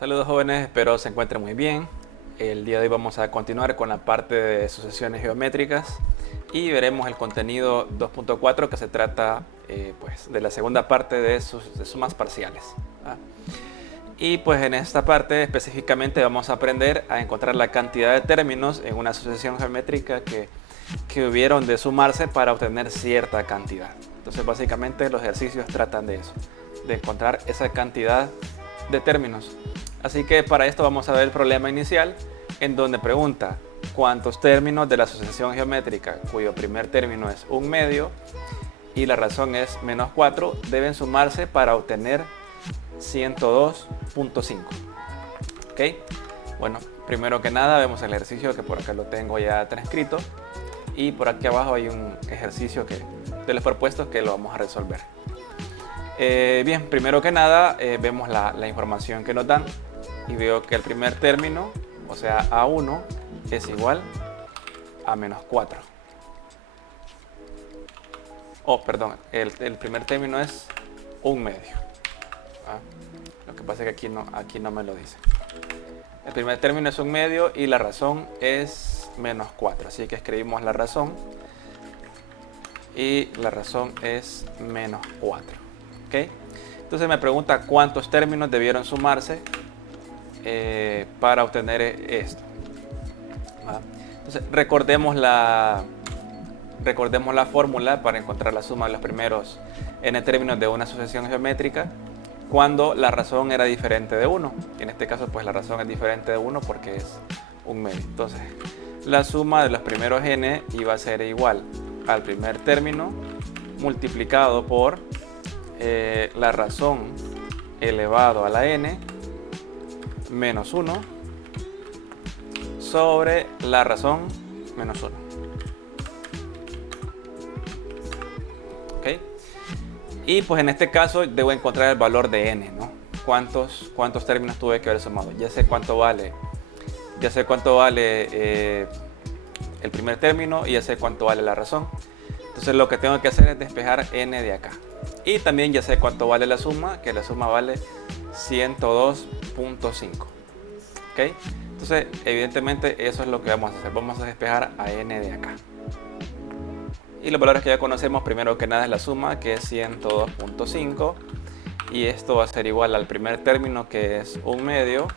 Saludos jóvenes, espero se encuentren muy bien. El día de hoy vamos a continuar con la parte de sucesiones geométricas y veremos el contenido 2.4 que se trata de la segunda parte de sumas parciales. ¿Ah? Y pues en esta parte específicamente vamos a aprender a encontrar la cantidad de términos en una sucesión geométrica que hubieron de sumarse para obtener cierta cantidad. Entonces básicamente los ejercicios tratan de eso, de encontrar esa cantidad de términos. Así que para esto vamos a ver el problema inicial, en donde pregunta cuántos términos de la sucesión geométrica cuyo primer término es 1/2 y la razón es -4 deben sumarse para obtener 102.5. ¿Ok? Bueno, primero que nada vemos el ejercicio que por acá lo tengo ya transcrito y por aquí abajo hay un ejercicio de los propuestos que lo vamos a resolver. Bien, primero que nada vemos la información que nos dan y veo que el primer término, o sea A1, es igual a -4. Oh, perdón, el primer término es 1/2. Lo que pasa es que aquí no me lo dice. El primer término es 1/2 y la razón es -4. Así que escribimos la razón y la razón es -4. ¿Okay? Entonces me pregunta cuántos términos debieron sumarse para obtener esto. Entonces recordemos la fórmula para encontrar la suma de los primeros n términos de una sucesión geométrica cuando la razón era diferente de 1. En este caso pues la razón es diferente de 1 porque es 1/2. Entonces la suma de los primeros n iba a ser igual al primer término multiplicado por la razón elevado a la n menos 1 sobre la razón menos 1. ¿Okay? Y pues en este caso debo encontrar el valor de n, ¿no? ¿Cuántos términos tuve que haber sumado? Ya sé cuánto vale el primer término y ya sé cuánto vale la razón. Entonces lo que tengo que hacer es despejar n de acá. Y también ya sé cuánto vale la suma, que la suma vale 102.5. ¿Okay? Entonces, evidentemente, eso es lo que vamos a hacer. Vamos a despejar a n de acá. Y los valores que ya conocemos, primero que nada es la suma, que es 102.5. Y esto va a ser igual al primer término, que es 1/2,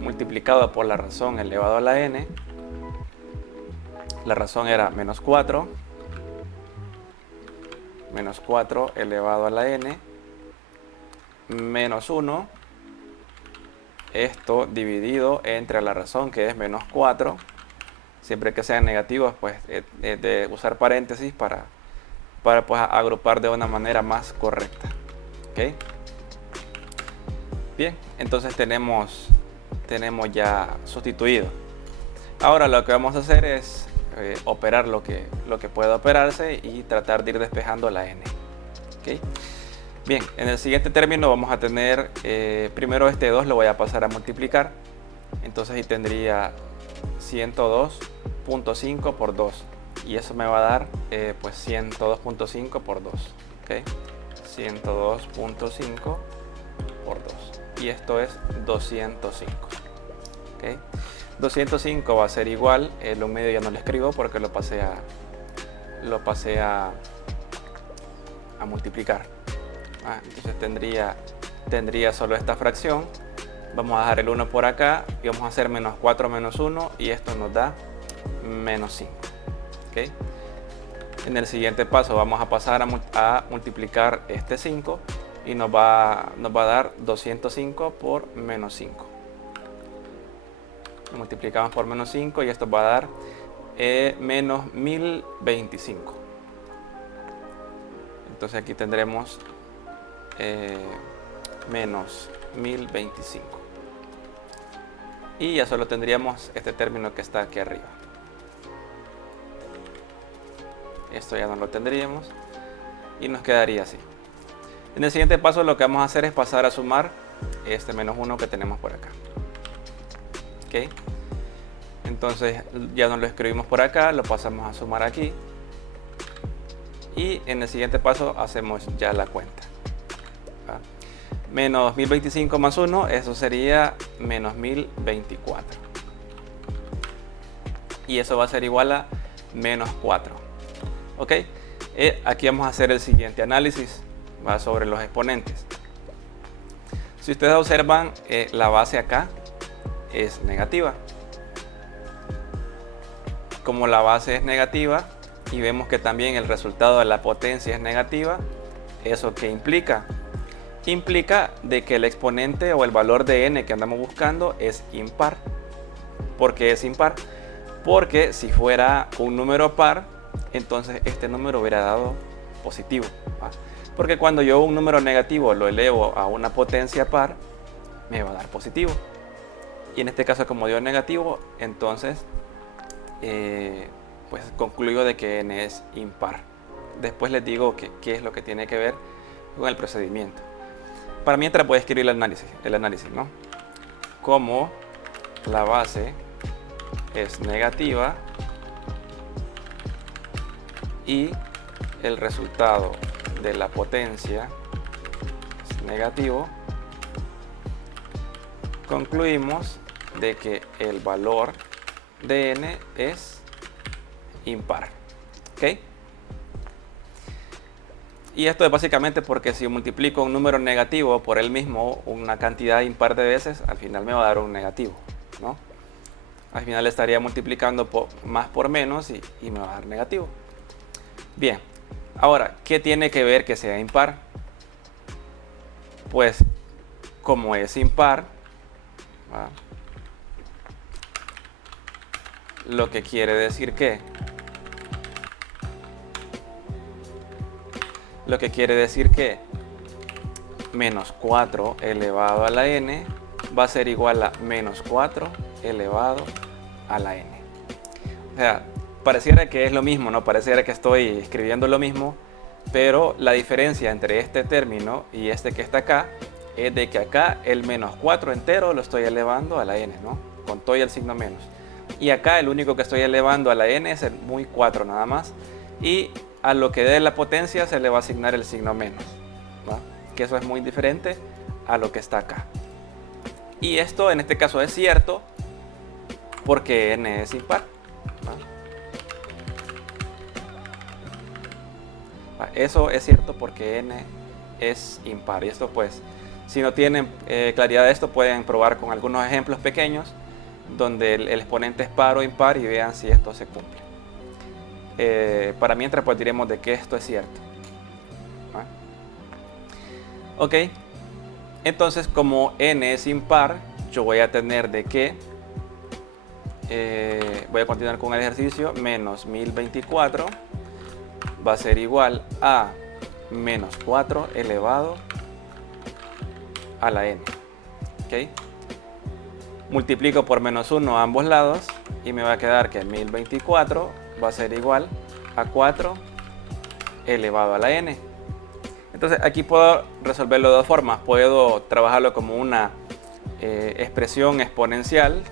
multiplicado por la razón elevado a la n. La razón era -4. -4 elevado a la n menos 1, esto dividido entre la razón que es -4, siempre que sean negativos pues de usar paréntesis para pues agrupar de una manera más correcta. ¿Okay? Bien, entonces tenemos ya sustituido. Ahora lo que vamos a hacer es operar lo que pueda operarse y tratar de ir despejando la n. ¿Okay? Bien, en el siguiente término vamos a tener, primero este 2 lo voy a pasar a multiplicar. Entonces ahí tendría 102.5 por 2. Y eso me va a dar pues 102.5 por 2. ¿Okay? 102.5 por 2. Y esto es 205. ¿Okay? 205 va a ser igual, el 1/2 ya no lo escribo porque lo pasé a multiplicar. Entonces tendría solo esta fracción. Vamos a dejar el 1 por acá y vamos a hacer -4 menos 1 y esto nos da -5. ¿Okay? En el siguiente paso vamos a pasar a multiplicar este 5 y nos va a dar 205 por -5. Lo multiplicamos por -5 y esto va a dar menos 1025. Entonces aquí tendremos menos 1025. Y ya solo tendríamos este término que está aquí arriba. Esto ya no lo tendríamos y nos quedaría así. En el siguiente paso lo que vamos a hacer es pasar a sumar este -1 que tenemos por acá. ¿Okay? Entonces ya no lo escribimos por acá, lo pasamos a sumar aquí y en el siguiente paso hacemos ya la cuenta. Menos 1025 más 1, eso sería menos 1024. Y eso va a ser igual a menos 4. ¿Ok? Aquí vamos a hacer el siguiente análisis, va sobre los exponentes. Si ustedes observan, la base acá es negativa. Como la base es negativa y vemos que también el resultado de la potencia es negativa, ¿eso qué implica? Implica de que el exponente o el valor de n que andamos buscando es impar. ¿Por qué es impar? Porque si fuera un número par, entonces este número hubiera dado positivo, ¿va? Porque cuando yo un número negativo lo elevo a una potencia par, me va a dar positivo. Y en este caso, como dio negativo, entonces pues concluyo de que n es impar. Después les digo qué es lo que tiene que ver con el procedimiento. Para mientras voy a escribir el análisis, ¿no? Como la base es negativa y el resultado de la potencia es negativo, concluimos de que el valor de n es impar. ¿Ok? Y esto es básicamente porque si multiplico un número negativo por él mismo una cantidad impar de veces, al final me va a dar un negativo, ¿no? Al final estaría multiplicando más por menos y me va a dar negativo. Bien, ahora, ¿qué tiene que ver que sea impar? Pues, como es impar, ¿va? Lo que quiere decir que menos 4 elevado a la n va a ser igual a menos 4 elevado a la n. O sea, pareciera que es lo mismo, ¿no? Pareciera que estoy escribiendo lo mismo, pero la diferencia entre este término y este que está acá es de que acá el menos 4 entero lo estoy elevando a la n, ¿no? Con todo y el signo menos. Y acá el único que estoy elevando a la n es el muy 4 nada más. Y a lo que dé la potencia se le va a asignar el signo menos, ¿va? Que eso es muy diferente a lo que está acá. Y esto en este caso es cierto porque n es impar, ¿va? Eso es cierto porque n es impar. Y esto pues, si no tienen claridad de esto, pueden probar con algunos ejemplos pequeños donde el exponente es par o impar y vean si esto se cumple. Para mientras pues diremos de que esto es cierto, ¿va? Ok, entonces como n es impar, yo voy a tener de que voy a continuar con el ejercicio. Menos 1024 va a ser igual a menos 4 elevado a la n. ¿Okay? Multiplico por menos 1 a ambos lados y me va a quedar que 1024 va a ser igual a 4 elevado a la n. Entonces aquí puedo resolverlo de dos formas. Puedo trabajarlo como una expresión exponencial,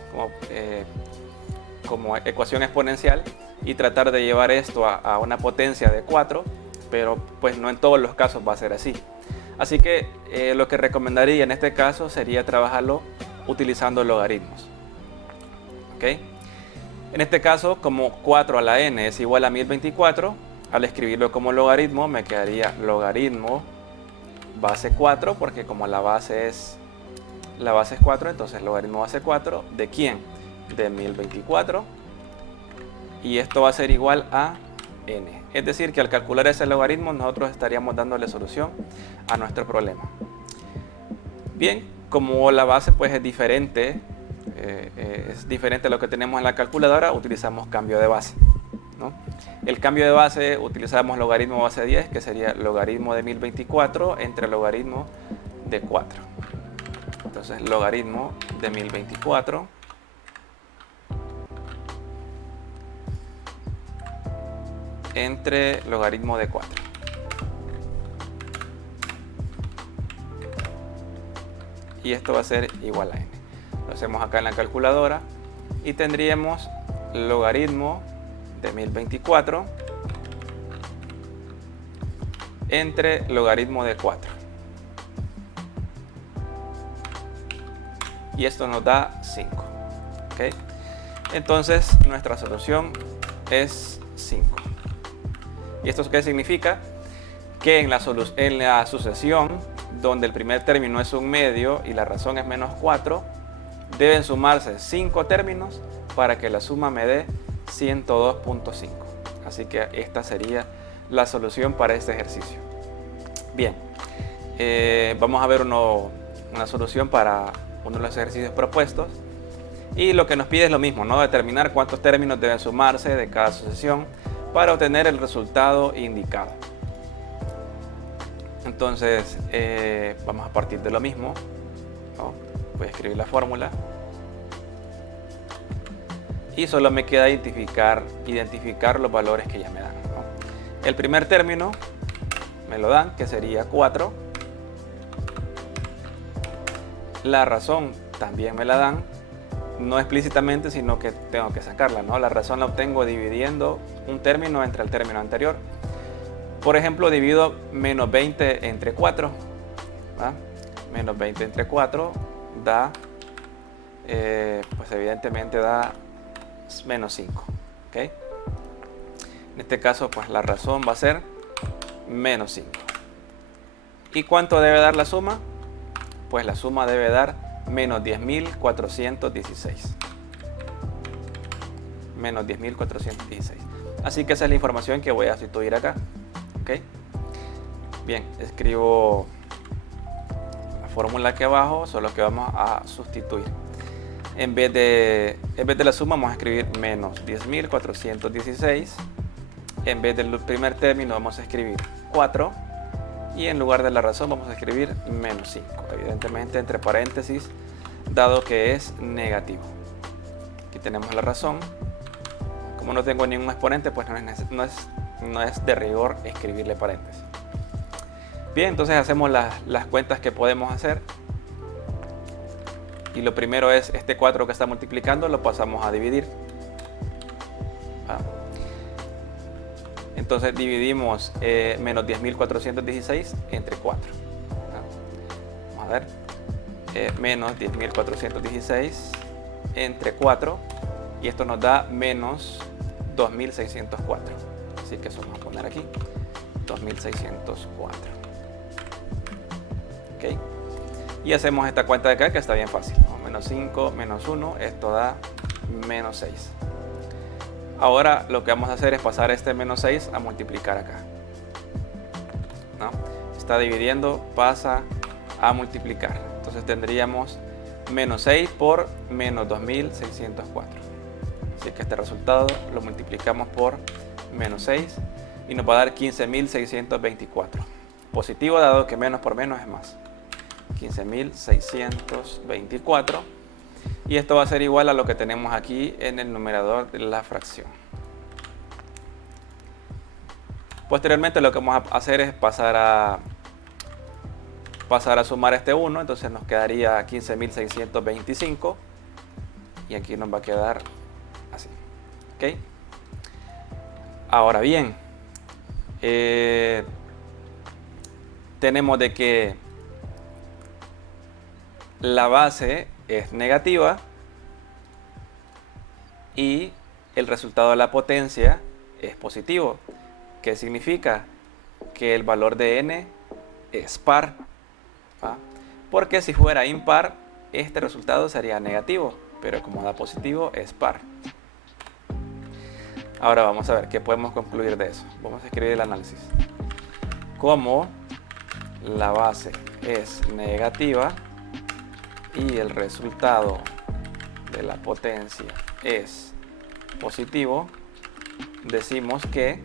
como ecuación exponencial, y tratar de llevar esto a una potencia de 4, pero pues no en todos los casos va a ser así. Así que lo que recomendaría en este caso sería trabajarlo utilizando logaritmos. ¿Okay? En este caso, como 4 a la n es igual a 1024, al escribirlo como logaritmo me quedaría logaritmo base 4, porque como la base es 4, entonces logaritmo base 4, ¿de quién? De 1024, y esto va a ser igual a n. Es decir, que al calcular ese logaritmo nosotros estaríamos dándole solución a nuestro problema. Bien, como la base pues es diferente a lo que tenemos en la calculadora, utilizamos cambio de base, ¿no? El cambio de base utilizamos logaritmo base 10, que sería logaritmo de 1024 entre logaritmo de 4. Entonces logaritmo de 1024 entre logaritmo de 4. Y esto va a ser igual a n. Lo hacemos acá en la calculadora y tendríamos logaritmo de 1024 entre logaritmo de 4. y esto nos da 5. ¿Okay? Entonces nuestra solución es 5. ¿Y esto qué significa? Que en la sucesión donde el primer término es un medio y la razón es menos 4, deben sumarse 5 términos para que la suma me dé 102.5. Así que esta sería la solución para este ejercicio. Bien, vamos a ver una solución para uno de los ejercicios propuestos. Y lo que nos pide es lo mismo, ¿no? Determinar cuántos términos deben sumarse de cada sucesión para obtener el resultado indicado. Entonces, vamos a partir de lo mismo, ¿no? Voy a escribir la fórmula. Y solo me queda identificar los valores que ya me dan, ¿no? El primer término me lo dan, que sería 4. La razón también me la dan, no explícitamente, sino que tengo que sacarla, ¿no? La razón la obtengo dividiendo un término entre el término anterior. Por ejemplo, divido menos 20 entre 4. ¿Va? Menos 20 entre 4 da, pues evidentemente da menos 5. ¿Okay? En este caso, pues la razón va a ser menos 5. ¿Y cuánto debe dar la suma? Pues la suma debe dar menos 10.416. Menos 10.416. Así que esa es la información que voy a sustituir acá. ¿Okay? Bien, escribo la fórmula aquí abajo, solo que vamos a sustituir. En vez de la suma vamos a escribir menos 10.416. En vez del primer término vamos a escribir 4. Y en lugar de la razón vamos a escribir menos 5. Evidentemente entre paréntesis, dado que es negativo. Aquí tenemos la razón. Como no tengo ningún exponente, pues no es de rigor escribirle paréntesis. Bien, entonces hacemos las cuentas que podemos hacer. Y lo primero es este 4 que está multiplicando, lo pasamos a dividir. Entonces dividimos menos 10.416 entre 4. Vamos a ver. Menos 10.416 entre 4. Y esto nos da menos 2.604. Así que eso vamos a poner aquí. 2.604. ¿Ok? Y hacemos esta cuenta de acá que está bien fácil, ¿no? Menos 5, menos 1, esto da menos 6. Ahora lo que vamos a hacer es pasar este menos 6 a multiplicar acá, ¿no? Está dividiendo, pasa a multiplicar. Entonces tendríamos menos 6 por menos 2.604. Así que este resultado lo multiplicamos por menos 6 y nos va a dar 15.624. Positivo, dado que menos por menos es más. 15.624. Y esto va a ser igual a lo que tenemos aquí en el numerador de la fracción. Posteriormente lo que vamos a hacer es pasar a sumar este 1. Entonces nos quedaría 15.625. Y aquí nos va a quedar así. ¿Ok? Ahora bien, tenemos de que la base es negativa y el resultado de la potencia es positivo. ¿Qué significa? Que el valor de n es par, ¿va? Porque si fuera impar, este resultado sería negativo, pero como da positivo, es par. Ahora vamos a ver qué podemos concluir de eso. Vamos a escribir el análisis. Como la base es negativa y el resultado de la potencia es positivo, decimos que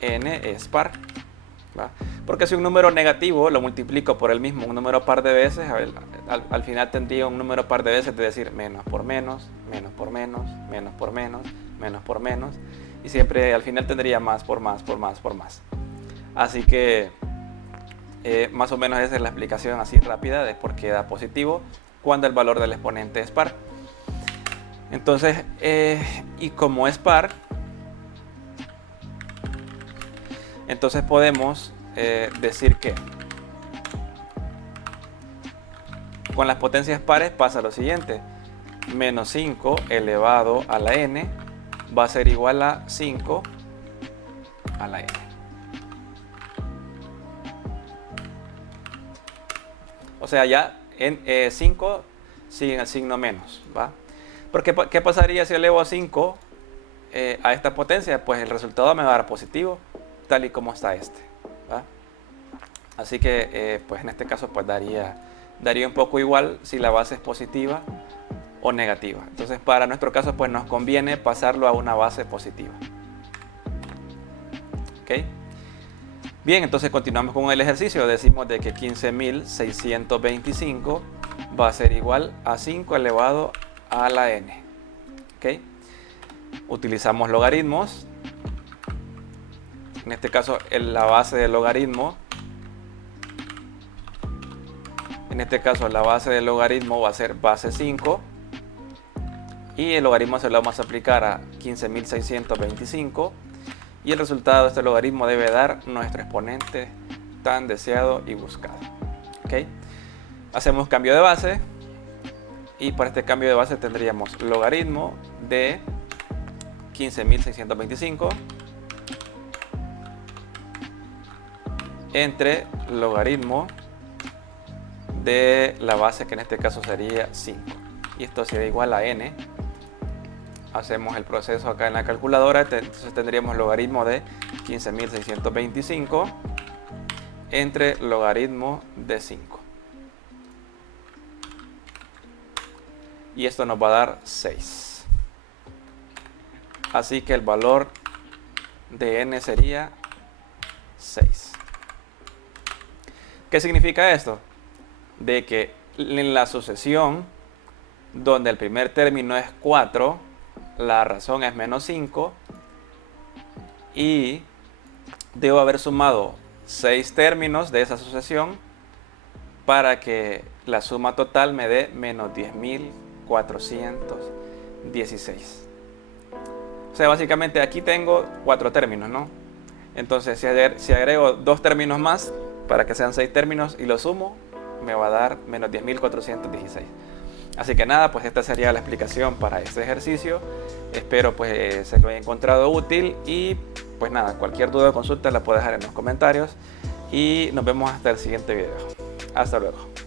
n es par, ¿va? Porque si un número negativo lo multiplico por el mismo un número par de veces, al final tendría un número par de veces de decir menos por menos, menos por menos, menos por menos, menos por menos, y siempre al final tendría más por más, por más, por más. Así que más o menos esa es la explicación así rápida de por qué da positivo cuando el valor del exponente es par. Entonces, y como es par, entonces podemos decir que con las potencias pares pasa lo siguiente. Menos 5 elevado a la n va a ser igual a 5 a la n. O sea, ya en 5 sigue el signo menos, ¿va? Porque ¿qué pasaría si elevo a 5 a esta potencia? Pues el resultado me va a dar positivo, tal y como está este, ¿va? Así que pues en este caso pues daría un poco igual si la base es positiva o negativa. Entonces para nuestro caso pues nos conviene pasarlo a una base positiva. ¿Ok? Bien, entonces continuamos con el ejercicio. Decimos de que 15.625 va a ser igual a 5 elevado a la n. ¿Ok? Utilizamos logaritmos. En este caso la base del logaritmo. En este caso la base del logaritmo va a ser base 5. Y el logaritmo se lo vamos a aplicar a 15.625. Y el resultado de este logaritmo debe dar nuestro exponente tan deseado y buscado. ¿Okay? Hacemos cambio de base. Y para este cambio de base tendríamos logaritmo de 15.625 entre logaritmo de la base, que en este caso sería 5. Y esto sería igual a n. Hacemos el proceso acá en la calculadora. Entonces tendríamos logaritmo de 15.625 entre logaritmo de 5. Y esto nos va a dar 6. Así que el valor de n sería 6. ¿Qué significa esto? De que en la sucesión donde el primer término es 4, la razón es menos 5 y debo haber sumado 6 términos de esa sucesión para que la suma total me dé menos 10.416. O sea, básicamente aquí tengo 4 términos, ¿no? Entonces si agrego 2 términos más para que sean 6 términos y lo sumo, me va a dar menos 10.416. Así que nada, pues esta sería la explicación para este ejercicio. Espero pues se lo haya encontrado útil y pues nada, cualquier duda o consulta la puedes dejar en los comentarios y nos vemos hasta el siguiente video. Hasta luego.